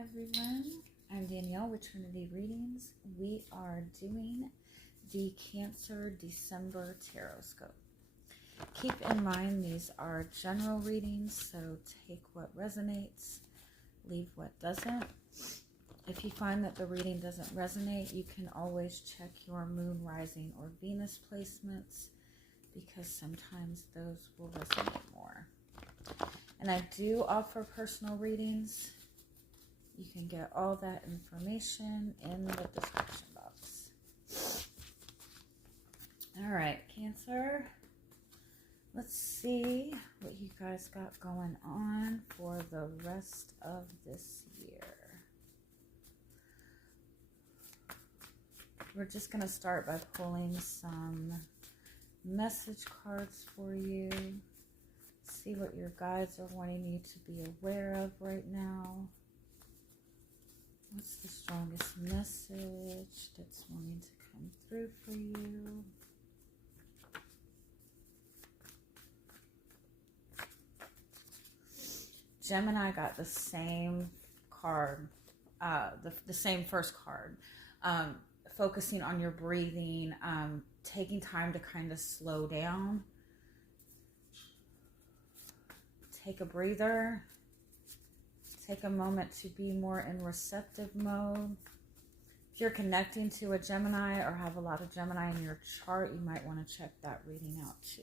everyone. I'm Danielle with Trinity Readings. We are doing the Cancer December Tarotscope. Keep in mind these are general readings, so take what resonates, leave what doesn't. If you find that the reading doesn't resonate, you can always check your moon, rising, or Venus placements because sometimes those will resonate more. And I do offer personal readings. You can get all that information in the description box. All right, Cancer. Let's see what you guys got going on for the rest of this year. We're just going to start by pulling some message cards for you. See what your guides are wanting you to be aware of right now. What's the strongest message that's wanting to come through for you? Gemini got the same card, the same first card. Focusing on your breathing, taking time to kind of slow down. Take a breather. Take a moment to be more in receptive mode. If you're connecting to a Gemini or have a lot of Gemini in your chart, you might want to check that reading out too.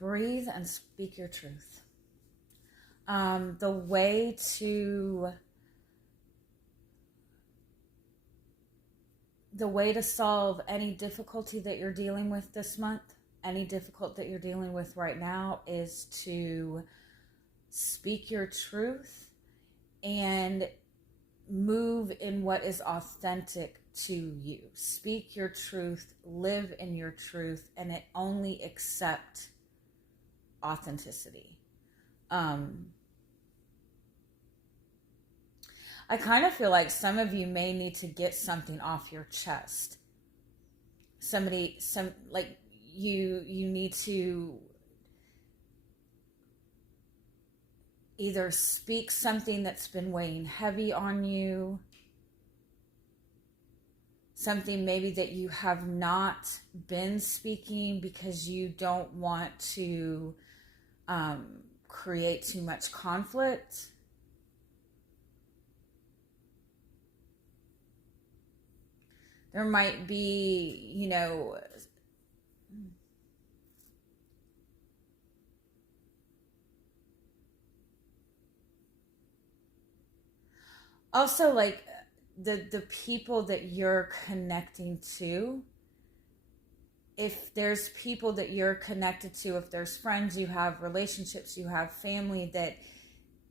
Breathe and speak your truth. The way to solve any difficulty that you're dealing with this month, any difficulty that you're dealing with right now, is to speak your truth and move in what is authentic to you. Speak your truth, live in your truth, and it only accept authenticity. I kind of feel like some of you may need to get something off your chest. You need to either speak something that's been weighing heavy on you, something maybe that you have not been speaking because you don't want to create too much conflict. There might be, also like the people that you're connecting to. If there's people that you're connected to, if there's friends you have, relationships you have, family, that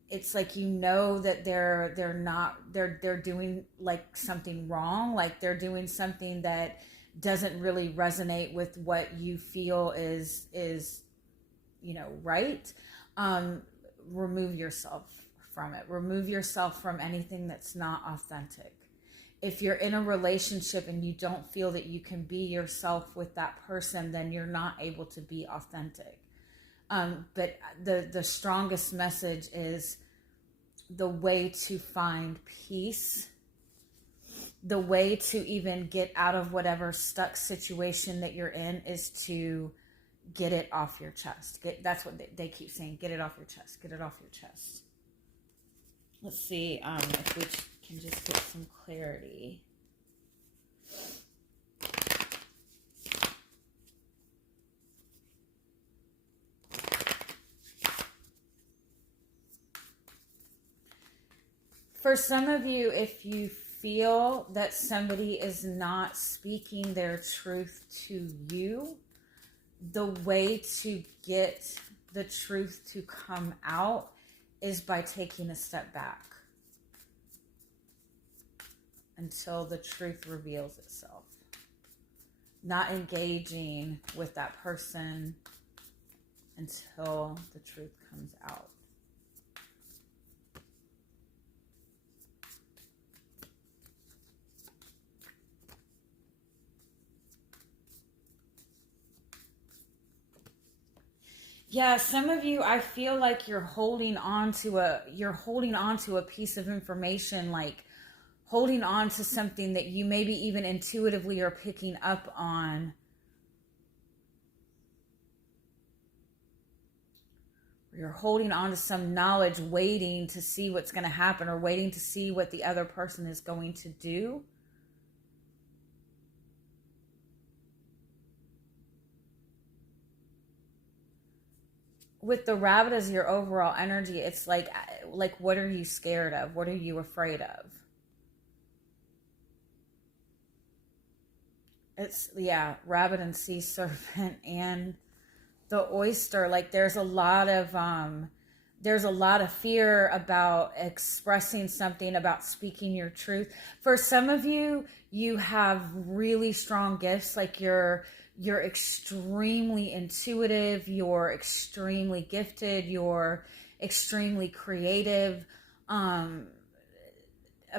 it's like that they're doing like something wrong, like they're doing something that doesn't really resonate with what you feel is right. Remove yourself from it. Remove yourself from anything that's not authentic. If you're in a relationship and you don't feel that you can be yourself with that person, then you're not able to be authentic. But the strongest message is the way to find peace, the way to even get out of whatever stuck situation that you're in is to get it off your chest. That's what they keep saying. Get it off your chest. Get it off your chest. Let's see if we can just get some clarity. For some of you, if you feel that somebody is not speaking their truth to you, the way to get the truth to come out is by taking a step back until the truth reveals itself. not engaging with that person until the truth comes out. Yeah, some of you, I feel like you're holding on to a piece of information, like holding on to something that you maybe even intuitively are picking up on. You're holding on to some knowledge, waiting to see what's going to happen, or waiting to see what the other person is going to do. With the Rabbit as your overall energy, it's like what are you scared of? What are you afraid of? It's, yeah, Rabbit and Sea Serpent and the Oyster. Like there's a lot of fear about expressing something, about speaking your truth. For some of you, you have really strong gifts, like you're extremely intuitive, you're extremely gifted, you're extremely creative, a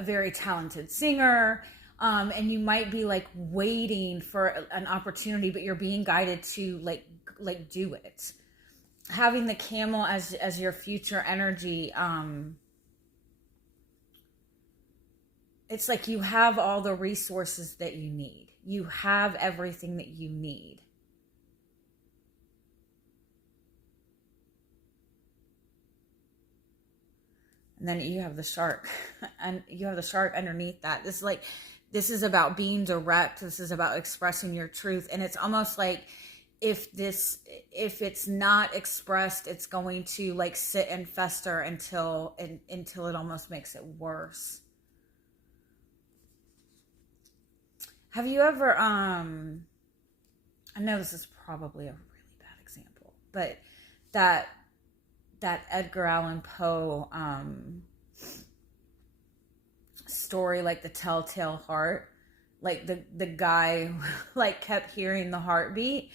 very talented singer, and you might be like waiting for an opportunity, but you're being guided to like do it. Having the Camel as your future energy, it's like you have all the resources that you need. You have everything that you need. And then you have the Shark, and you have the Shark underneath that. This is about being direct. This is about expressing your truth. And it's almost like if it's not expressed, it's going to like sit and fester until it almost makes it worse. Have you ever, I know this is probably a really bad example, but that Edgar Allan Poe story, like the Telltale Heart, like the guy like kept hearing the heartbeat,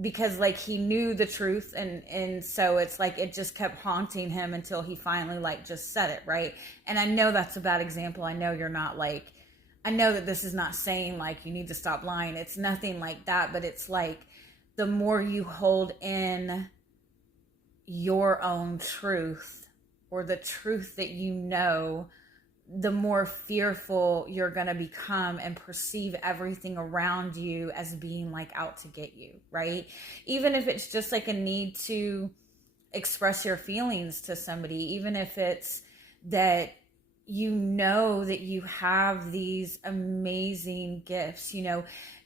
because like he knew the truth, and so it's like it just kept haunting him until he finally like just said it, right? And I know that's a bad example. I know you're not like, I know that this is not saying like you need to stop lying. It's nothing like that, but it's like the more you hold in your own truth, or the truth that you know, the more fearful you're going to become and perceive everything around you as being like out to get you, right? Even if it's just like a need to express your feelings to somebody, even if it's that you know that you have these amazing gifts,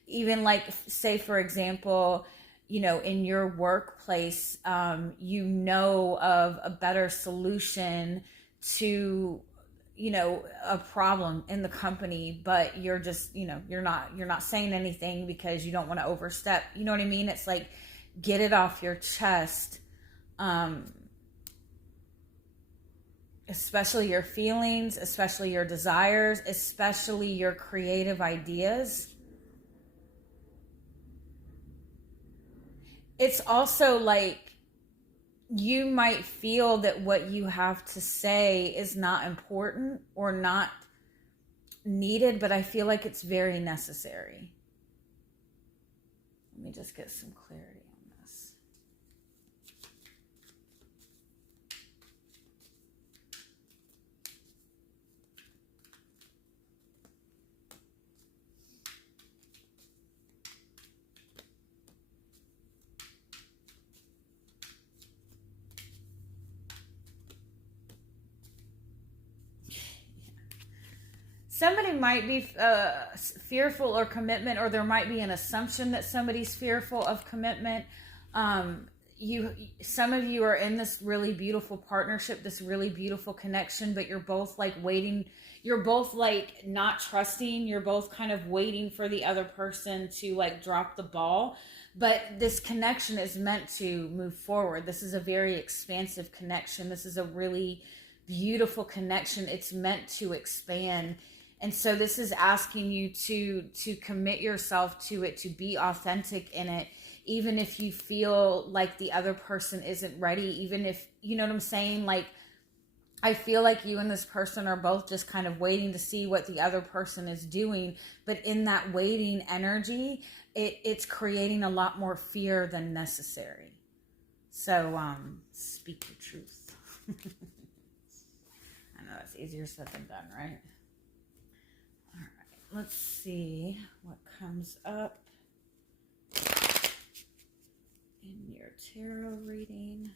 even like, say, for example, in your workplace, of a better solution to, a problem in the company, but you're just, you're not saying anything because you don't want to overstep. You know what I mean? It's like, get it off your chest. Especially your feelings, especially your desires, especially your creative ideas. It's also like you might feel that what you have to say is not important or not needed, but I feel like it's very necessary. Let me just get some clarity on this. Somebody might be fearful or commitment, or there might be an assumption that somebody's fearful of commitment. Some of you are in this really beautiful partnership, this really beautiful connection, but you're both like waiting. You're both like not trusting. You're both kind of waiting for the other person to like drop the ball. But this connection is meant to move forward. This is a very expansive connection. This is a really beautiful connection. It's meant to expand. And so this is asking you to commit yourself to it, to be authentic in it, even if you feel like the other person isn't ready, even if, you know what I'm saying? Like, I feel like you and this person are both just kind of waiting to see what the other person is doing. But in that waiting energy, it's creating a lot more fear than necessary. So, speak your truth. I know that's easier said than done, right? All right, let's see what comes up in your tarot reading.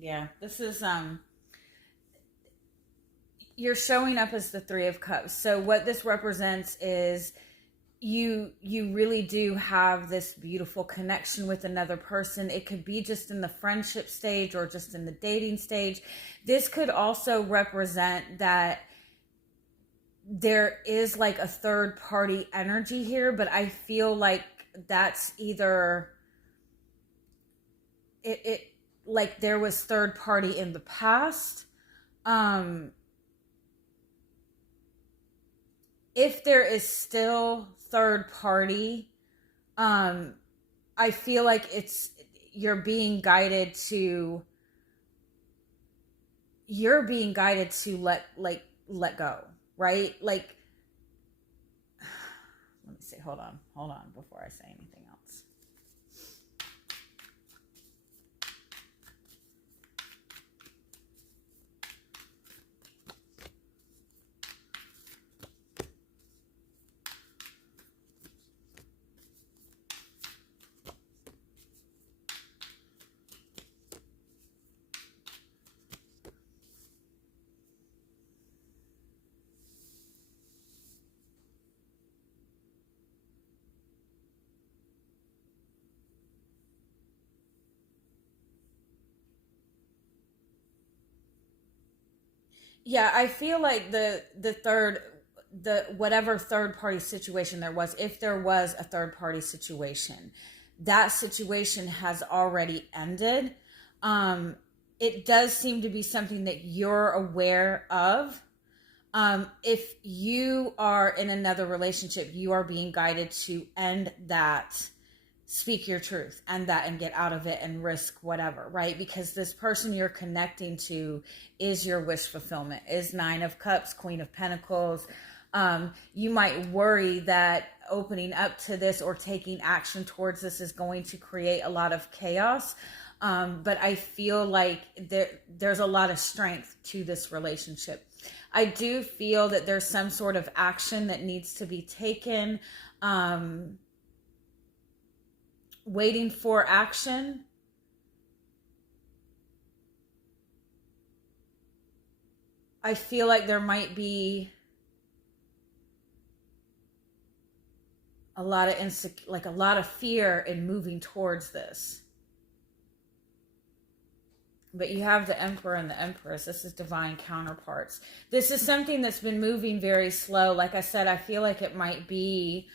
Yeah, this is you're showing up as the Three of Cups. So what this represents is you really do have this beautiful connection with another person. It could be just in the friendship stage or just in the dating stage. This could also represent that there is like a third party energy here, but I feel like that's either it like there was third party in the past. If there is still third party, I feel like you're being guided to let go, right? Like, let me see, hold on before I say anything else. Yeah, I feel like the whatever third party situation there was, if there was a third party situation, that situation has already ended. Um, it does seem to be something that you're aware of. If you are in another relationship, you are being guided to end speak your truth and get out of it and risk whatever, right? Because this person you're connecting to is your wish fulfillment, is Nine of Cups, Queen of Pentacles. You might worry that opening up to this or taking action towards this is going to create a lot of chaos. But I feel like there's a lot of strength to this relationship. I do feel that there's some sort of action that needs to be taken. Waiting for action. I feel like there might be a lot of a lot of fear in moving towards this. But you have the Emperor and the Empress. This is divine counterparts. This is something that's been moving very slow. Like I said, I feel like it might be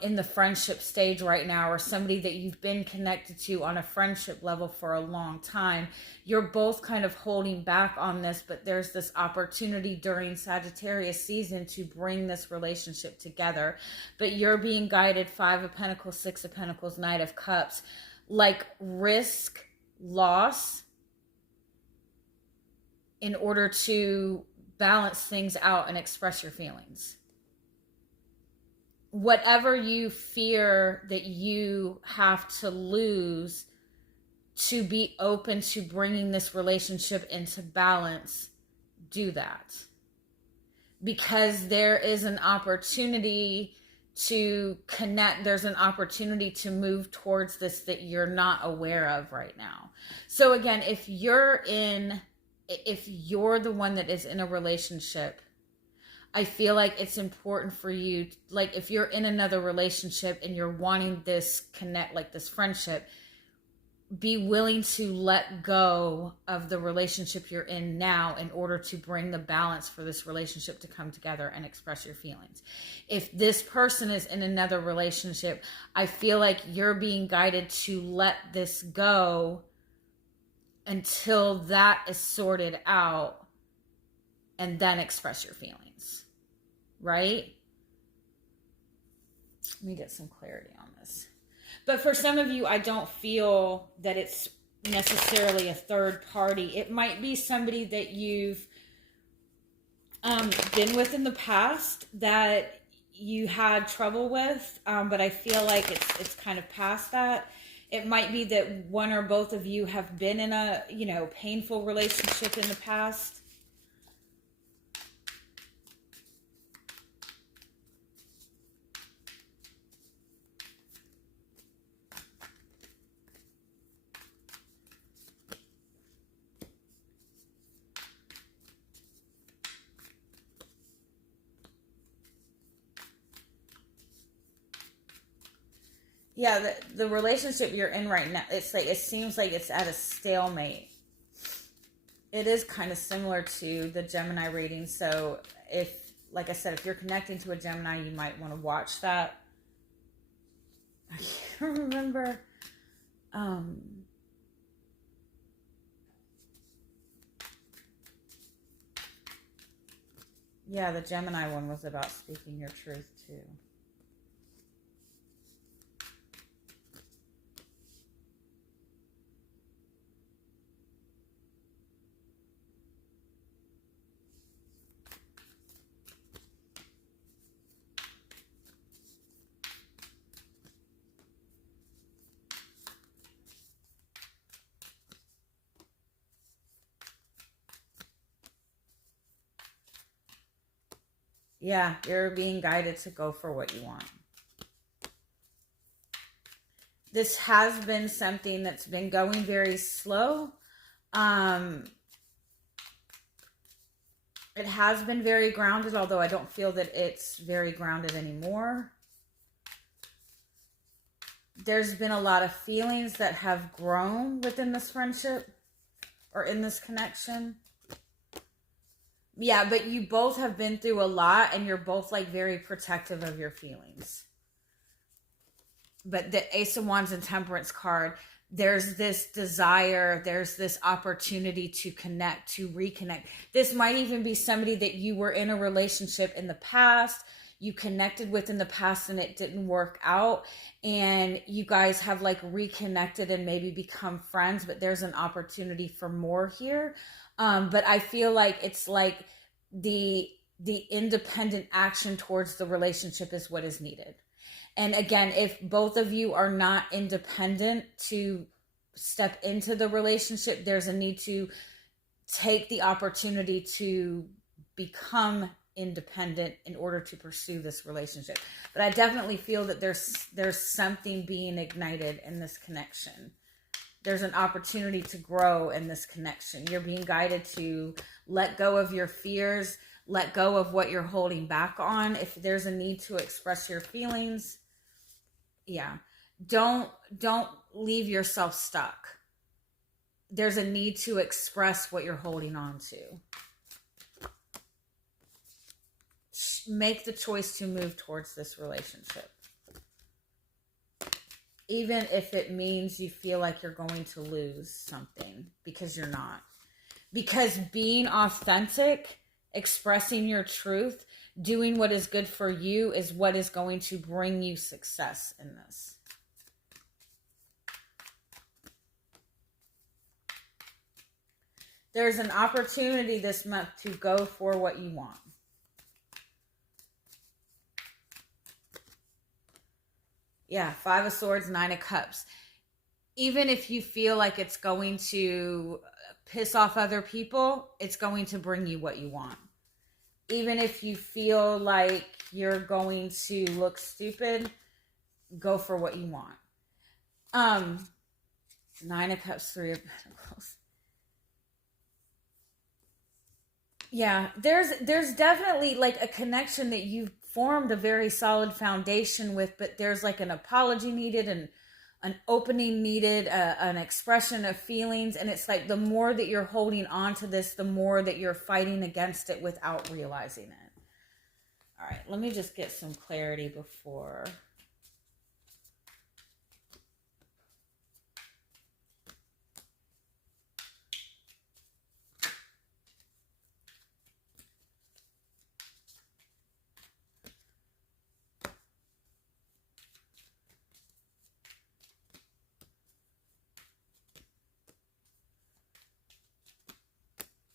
in the friendship stage right now, or somebody that you've been connected to on a friendship level for a long time. You're both kind of holding back on this, but there's this opportunity during Sagittarius season to bring this relationship together. But you're being guided, Five of Pentacles, Six of Pentacles, Knight of Cups, like risk loss in order to balance things out and express your feelings. Whatever you fear that you have to lose to be open to bringing this relationship into balance, do that. Because there is an opportunity to connect. There's an opportunity to move towards this that you're not aware of right now. So again, if you're the one that is in a relationship, I feel like it's important for you, like if you're in another relationship and you're wanting this connect, like this friendship, be willing to let go of the relationship you're in now in order to bring the balance for this relationship to come together and express your feelings. If this person is in another relationship, I feel like you're being guided to let this go until that is sorted out and then express your feelings, right? Let me get some clarity on this. But for some of you, I don't feel that it's necessarily a third party. It might be somebody that you've been with in the past that you had trouble with, but I feel like it's kind of past that. It might be that one or both of you have been in a, painful relationship in the past. Yeah, the relationship you're in right now, it seems like it's at a stalemate. It is kind of similar to the Gemini reading. So like I said, if you're connecting to a Gemini, you might want to watch that. I can't remember. Yeah, the Gemini one was about speaking your truth too. Yeah, you're being guided to go for what you want. This has been something that's been going very slow. It has been very grounded, although I don't feel that it's very grounded anymore. There's been a lot of feelings that have grown within this friendship or in this connection. Yeah, but you both have been through a lot and you're both like very protective of your feelings. But the Ace of Wands and Temperance card, there's this desire, there's this opportunity to connect, to reconnect. This might even be somebody that you were in a relationship in the past. you connected with in the past and it didn't work out, and you guys have like reconnected and maybe become friends, but there's an opportunity for more here. But I feel like it's like the independent action towards the relationship is what is needed. And again, if both of you are not independent to step into the relationship, there's a need to take the opportunity to become independent in order to pursue this relationship. But I definitely feel that there's something being ignited in this connection. There's an opportunity to grow in this connection. You're being guided to let go of your fears, let go of what you're holding back on. If there's a need to express your feelings, yeah, don't leave yourself stuck. There's a need to express what you're holding on to. Make the choice to move towards this relationship. Even if it means you feel like you're going to lose something, because you're not. Because being authentic, expressing your truth, doing what is good for you is what is going to bring you success in this. There's an opportunity this month to go for what you want. Yeah, 5 of Swords, 9 of Cups. Even if you feel like it's going to piss off other people, it's going to bring you what you want. Even if you feel like you're going to look stupid, go for what you want. 9 of Cups, 3 of Pentacles. Yeah, there's definitely like a connection that you've formed a very solid foundation with, but there's like an apology needed and an opening needed, an expression of feelings. And it's like the more that you're holding on to this, the more that you're fighting against it without realizing it. All right, let me just get some clarity before.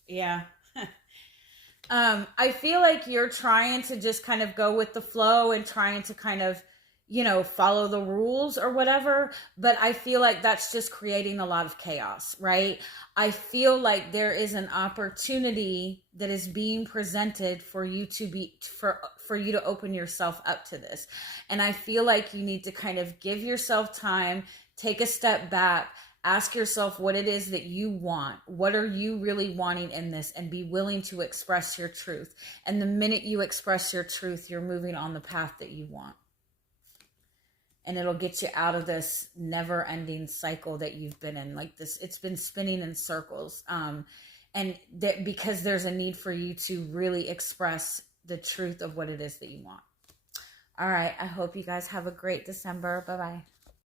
Yeah. I feel like you're trying to just kind of go with the flow and trying to kind of, follow the rules or whatever. But I feel like that's just creating a lot of chaos, right? I feel like there is an opportunity that is being presented for you for you to open yourself up to this. And I feel like you need to kind of give yourself time, take a step back, ask yourself what it is that you want. What are you really wanting in this? And be willing to express your truth. And the minute you express your truth, you're moving on the path that you want. And it'll get you out of this never-ending cycle that you've been in. Like this, it's been spinning in circles. And that because there's a need for you to really express the truth of what it is that you want. All right. I hope you guys have a great December. Bye-bye.